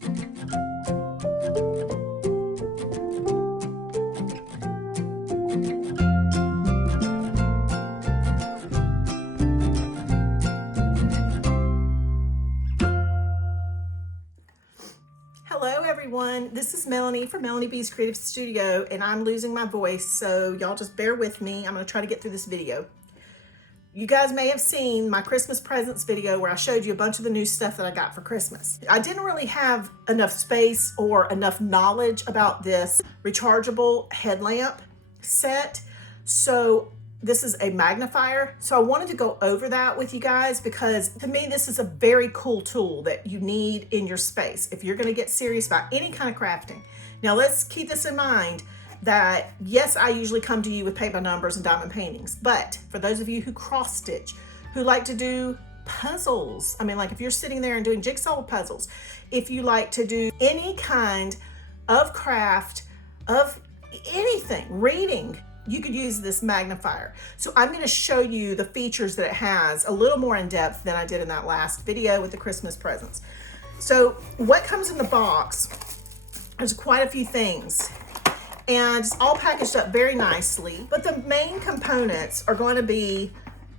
Hello everyone, this is Melanie from Melanie B's Creative Studio, and I'm losing my voice, so y'all just bear with me. I'm going to try to get through this video. You guys may have seen my Christmas presents video where I showed you a bunch of the new stuff that I got for Christmas. I didn't really have enough space or enough knowledge about this rechargeable headlamp set, so this is a magnifier. So I wanted to go over that with you guys because to me, this is a very cool tool that you need in your space if you're gonna get serious about any kind of crafting. Now let's keep this in mind that yes, I usually come to you with paint by numbers and diamond paintings, but for those of you who cross stitch, who like to do puzzles, I mean, like if you're sitting there and doing jigsaw puzzles, if you like to do any kind of craft, of anything, reading, you could use this magnifier. So I'm going to show you the features that it has a little more in depth than I did in that last video with the Christmas presents. So what comes in the box, there's quite a few things, and it's all packaged up very nicely, but the main components are going to be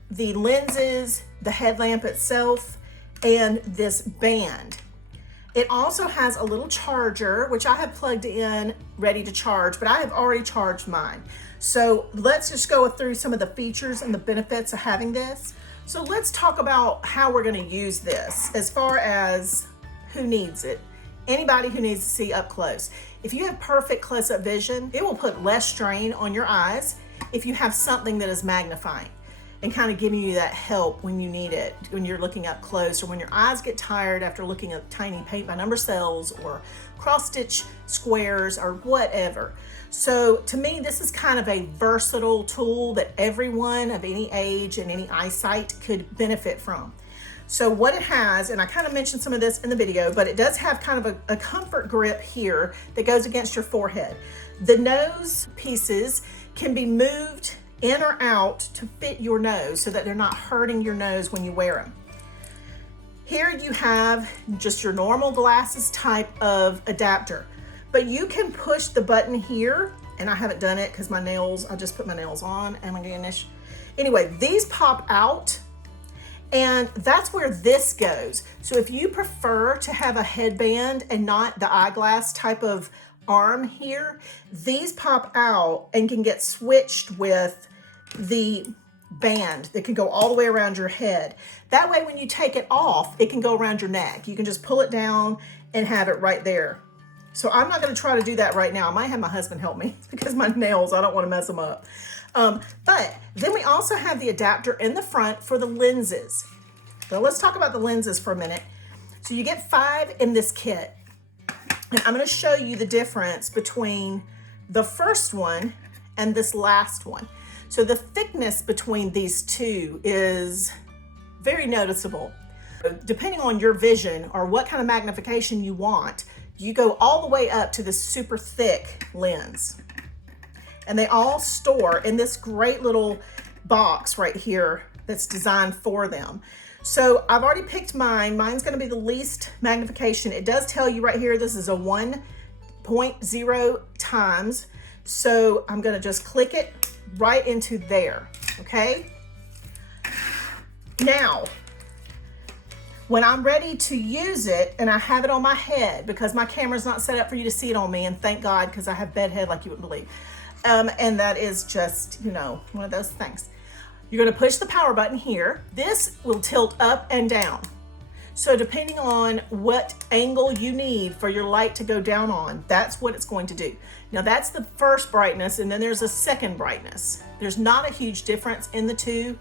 the lenses, the headlamp itself, and this band. It also has a little charger, which I have plugged in ready to charge, but I have already charged mine. So let's just go through some of the features and the benefits of having this. So let's talk about how we're going to use this as far as who needs it. Anybody who needs to see up close. If you have perfect close-up vision, it will put less strain on your eyes if you have something that is magnifying and kind of giving you that help when you need it, when you're looking up close or when your eyes get tired after looking at tiny paint by number cells or cross stitch squares or whatever. So to me, this is kind of a versatile tool that everyone of any age and any eyesight could benefit from. So what it has, and I kind of mentioned some of this in the video, but it does have kind of a comfort grip here that goes against your forehead. The nose pieces can be moved in or out to fit your nose so that they're not hurting your nose when you wear them. Here you have just your normal glasses type of adapter, but you can push the button here, and I haven't done it because my nails, I just put my nails on, oh my goodness. Anyway, these pop out, and that's where this goes. So if you prefer to have a headband and not the eyeglass type of arm here, these pop out and can get switched with the band that can go all the way around your head. That way when you take it off, it can go around your neck. You can just pull it down and have it right there. So I'm not going to try to do that right now. I might have my husband help me because my nails, I don't want to mess them up. But then we also have the adapter in the front for the lenses. So let's talk about the lenses for a minute. So you get 5 in this kit. And I'm going to show you the difference between the first one and this last one. So the thickness between these two is very noticeable. Depending on your vision or what kind of magnification you want, you go all the way up to this super thick lens. And they all store in this great little box right here that's designed for them. So I've already picked mine. Mine's going to be the least magnification. It does tell you right here, this is a 1.0 times. So I'm going to just click it right into there. Okay. Now, when I'm ready to use it and I have it on my head because my camera's not set up for you to see it on me, and thank God, because I have bed head like you wouldn't believe. And that is just, you know, one of those things. You're going to push the power button here. This will tilt up and down. So depending on what angle you need for your light to go down on, that's what it's going to do. Now that's the first brightness, and then there's a second brightness. There's not a huge difference in the two,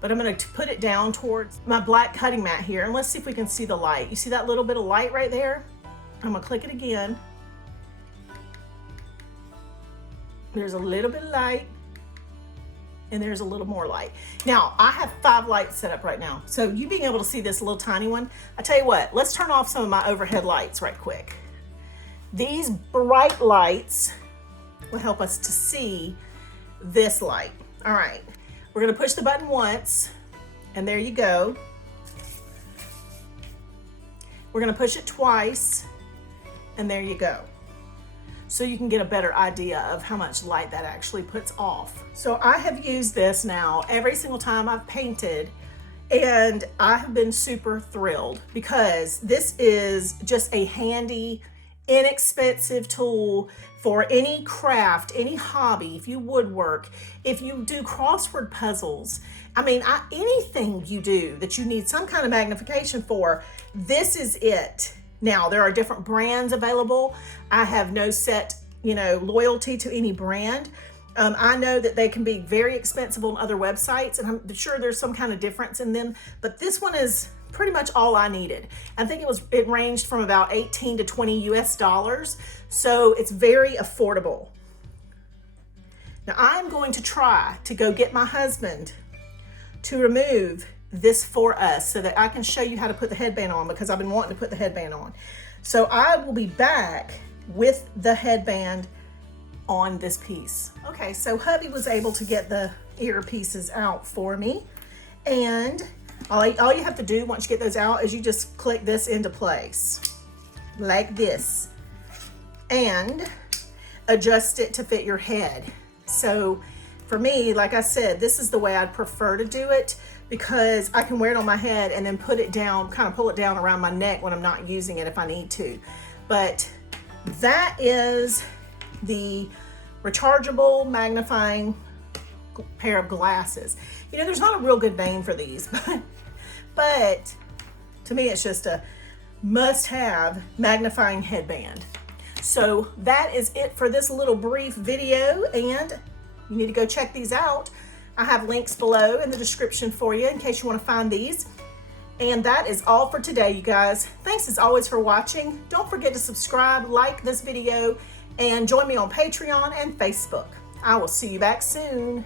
but I'm going to put it down towards my black cutting mat here, and let's see if we can see the light. You see that little bit of light right there? I'm going to click it again. There's a little bit of light, and there's a little more light. Now, I have 5 lights set up right now. So you being able to see this little tiny one, I tell you what, let's turn off some of my overhead lights right quick. These bright lights will help us to see this light. All right, we're gonna push the button once, and there you go. We're gonna push it twice, and there you go. So you can get a better idea of how much light that actually puts off. So I have used this now every single time I've painted, and I have been super thrilled because this is just a handy, inexpensive tool for any craft, any hobby. If you woodwork, if you do crossword puzzles, I mean, anything you do that you need some kind of magnification for, this is it. Now, there are different brands available. I have no set, loyalty to any brand. I know that they can be very expensive on other websites, and I'm sure there's some kind of difference in them, but this one is pretty much all I needed. I think it ranged from about 18 to 20 US dollars, so it's very affordable. Now, I'm going to try to go get my husband to remove this for us so that I can show you how to put the headband on, because I've been wanting to put the headband on. So I will be back with the headband on this piece. Okay, so hubby was able to get the earpieces out for me, and all you have to do once you get those out is you just click this into place like this and adjust it to fit your head. So for me, like I said, this is the way I'd prefer to do it, because I can wear it on my head and then put it down, kind of pull it down around my neck when I'm not using it if I need to. But that is the rechargeable magnifying pair of glasses. There's not a real good name for these, but to me, it's just a must-have magnifying headband. So that is it for this little brief video, and you need to go check these out. I have links below in the description for you in case you want to find these. And that is all for today, you guys. Thanks as always for watching. Don't forget to subscribe, like this video, and join me on Patreon and Facebook. I will see you back soon.